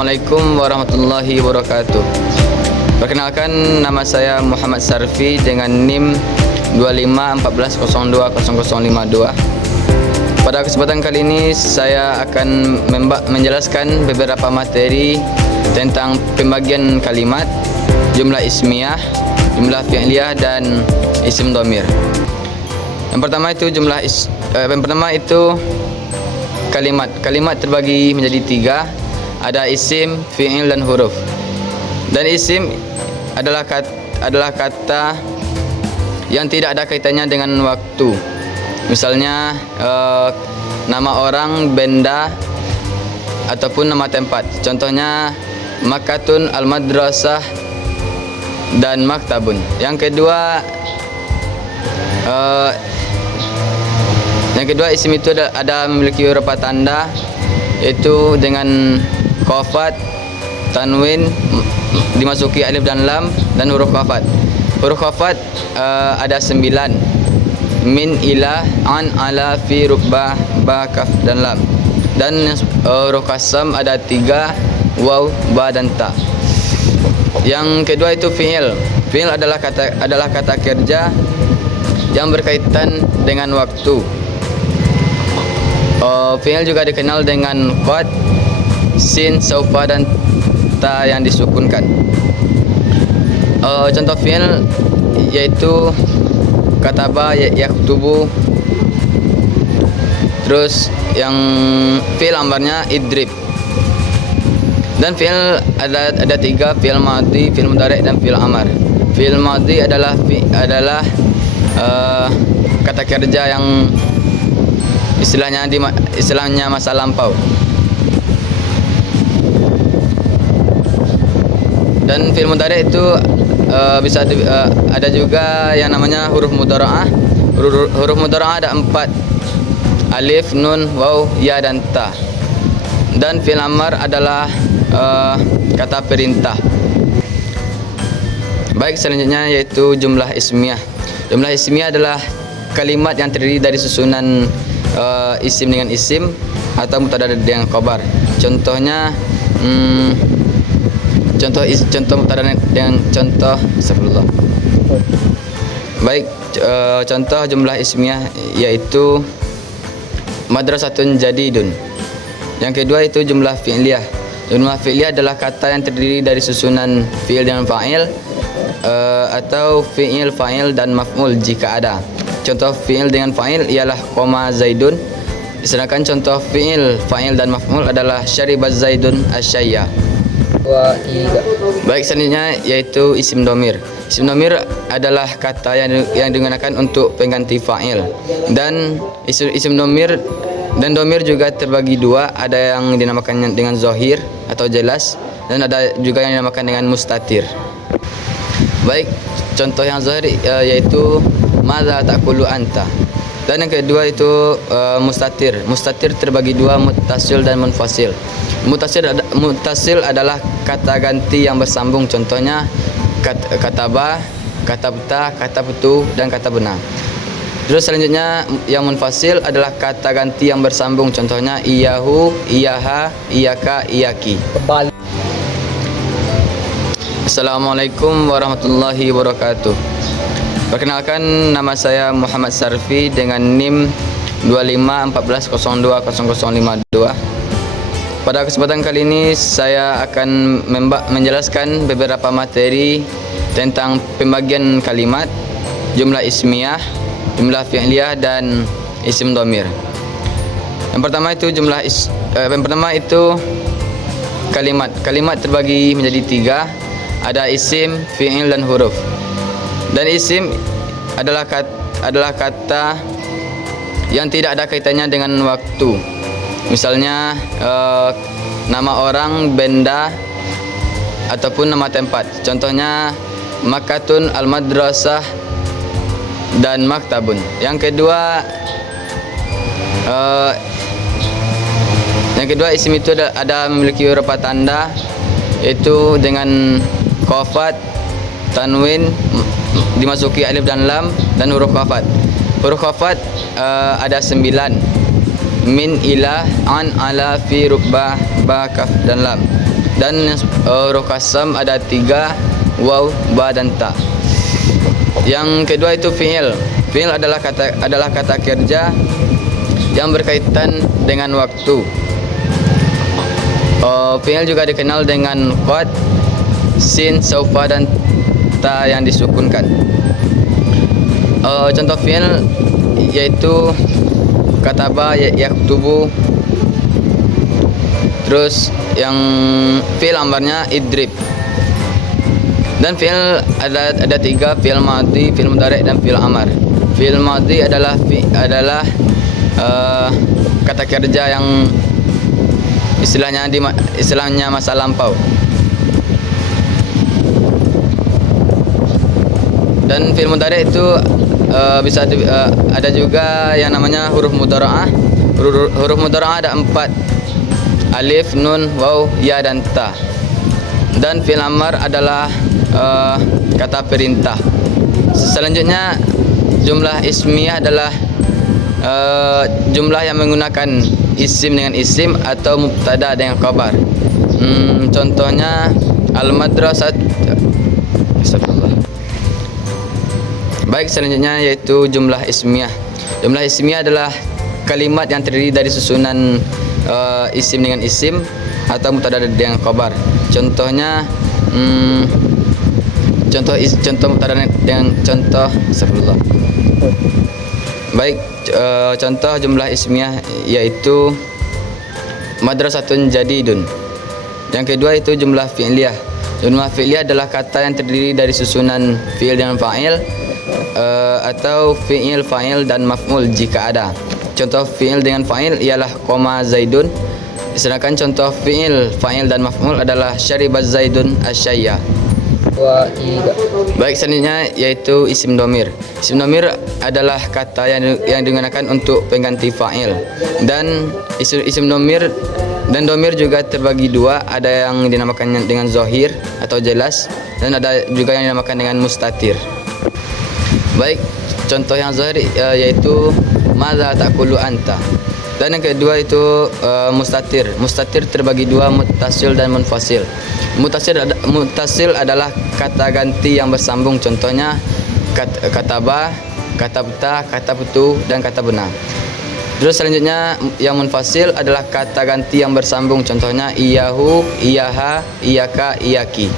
Assalamualaikum warahmatullahi wabarakatuh. Perkenalkan, nama saya Muhammad Sarfi dengan NIM 2514020052. Pada kesempatan kali ini saya akan menjelaskan beberapa materi tentang pembagian kalimat, jumlah ismiyah, jumlah fi'liyah dan isim dhamir. Yang pertama itu kalimat. Kalimat terbagi menjadi tiga. Ada isim, fi'il dan huruf. Dan isim adalah kata yang tidak ada kaitannya dengan waktu. Misalnya nama orang, benda ataupun nama tempat. Contohnya Makkatun, al-madrasah dan maktabun. Yang kedua isim itu ada memiliki beberapa tanda, yaitu dengan khafat, tanwin, dimasuki alif dan lam, dan huruf khafat. Huruf khafat ada 9: min, ila, an, ala, fi, rubba, ba, kaf dan lam. Dan huruf kasam ada 3: waw, ba dan ta. Yang kedua itu fi'il. Fi'il adalah kata kerja yang berkaitan dengan waktu. Fi'il juga dikenal dengan qad, sin, saufa dan ta yang disukunkan. Contoh fi'il yaitu kataba, yaktubu. Terus yang fi'il amarnya idrib. Dan fi'il ada 3: fi'il madhi, fi'il mudhari' dan fi'il amar. Fi'il madhi adalah kata kerja yang istilahnya masa lampau. Dan fi'il mudhari' itu ada juga yang namanya huruf mudhara'ah. Huruf mudhara'ah ada 4: alif, nun, waw, ya dan ta. Dan fi'il amar adalah kata perintah. Baik, selanjutnya yaitu jumlah ismiyah. Jumlah ismiyah adalah kalimat yang terdiri dari susunan isim dengan isim atau mubtada dengan khabar. Contohnya contoh mubtada dengan contoh astagfirullah. Baik, contoh jumlah ismiyah yaitu madrasatun jadidun. Yang kedua itu jumlah fi'liyah. Jumlah fi'liyah adalah kata yang terdiri dari susunan fi'il dengan fa'il atau fi'il, fa'il dan maf'ul jika ada. Contoh fi'il dengan fa'il ialah qoma zaidun, sedangkan contoh fi'il, fa'il dan maf'ul adalah syaribaz zaidun asyayya. Baik, selanjutnya yaitu isim dhamir. Isim dhamir adalah kata yang digunakan untuk pengganti fa'il. Dan isim dhamir dan dhamir juga terbagi dua. Ada yang dinamakan dengan zahir atau jelas, dan ada juga yang dinamakan dengan mustatir. Baik, contoh yang zahir yaitu madza taqulu anta. Dan yang kedua itu mustatir. Mustatir terbagi dua: muttasil dan munfasil. Muttasil adalah kata ganti yang bersambung. Contohnya kataba, katabta, katabtu dan katabna. Terus selanjutnya yang munfasil adalah kata ganti yang bersambung. Contohnya iyahu, iyaha, iyaka, iyaki. Assalamualaikum warahmatullahi wabarakatuh. Perkenalkan, nama saya Muhammad Sarfi dengan NIM 2514020052. Pada kesempatan kali ini saya akan menjelaskan beberapa materi tentang pembagian kalimat, jumlah ismiyah, jumlah fi'liyah dan isim dhamir. Yang pertama itu kalimat. Kalimat terbagi menjadi tiga. Ada isim, fi'il dan huruf. Dan isim adalah kata yang tidak ada kaitannya dengan waktu. Misalnya nama orang, benda ataupun nama tempat. Contohnya Makkatun, al-madrasah dan maktabun. Yang kedua isim itu ada memiliki beberapa tanda, yaitu dengan khafat, tanwin, dimasuki alif dan lam, dan huruf khafat. Huruf khafat ada 9: min, ila, an, ala, fi, rubba, ba, kaf dan lam. Dan huruf qasam ada 3, waw, ba dan ta. Yang kedua itu fi'il. Fi'il adalah kata kerja yang berkaitan dengan waktu. Fi'il juga dikenal dengan qad, sin, saufa dan ta yang disukunkan. Contoh fi'il yaitu kataba, yaktubu. Terus yang fi'il amarnya idrib. Dan fi'il ada 3, fi'il madhi, fi'il mudhari' dan fi'il amar. Fi'il madhi adalah kata kerja yang istilahnya masa lampau. Dan fi'il mudhari' itu ada juga yang namanya huruf mudhara'ah. Huruf mudhara'ah ada 4. Alif, nun, waw, ya dan ta. Dan fi'il amar adalah kata perintah. Selanjutnya jumlah ismiyah adalah jumlah yang menggunakan isim dengan isim atau mubtada dengan khabar. Contohnya al-madrasah. Baik, selanjutnya yaitu jumlah ismiyah. Jumlah ismiyah adalah kalimat yang terdiri dari susunan isim dengan isim atau mubtada dengan khabar. Contohnya contoh mubtada dengan contoh astagfirullah. Baik, contoh jumlah ismiyah yaitu madrasatun jadidun. Yang kedua itu jumlah fi'liyah. Jumlah fi'liyah adalah kata yang terdiri dari susunan fi'il dengan fa'il atau fi'il, fa'il dan maf'ul jika ada. Contoh fi'il dengan fa'il ialah qoma zaidun. Sedangkan contoh fi'il, fa'il dan maf'ul adalah syaribaz zaidun asyayya. Baik, selanjutnya yaitu isim domir. Isim domir adalah kata yang digunakan untuk pengganti fa'il. Dan isim domir dan domir juga terbagi 2. Ada yang dinamakan dengan zohir atau jelas, dan ada juga yang dinamakan dengan mustatir. Baik, contoh yang zohir yaitu madza ta'kulu anta. Dan yang kedua itu mustatir. Mustatir terbagi 2, muttasil dan munfasil. Muttasil adalah kata ganti yang bersambung. Contohnya kataba, katabta, katabtu dan katabna. Terus selanjutnya yang munfasil adalah kata ganti yang bersambung. Contohnya iyahu, iyaha, iyaka, iyaki.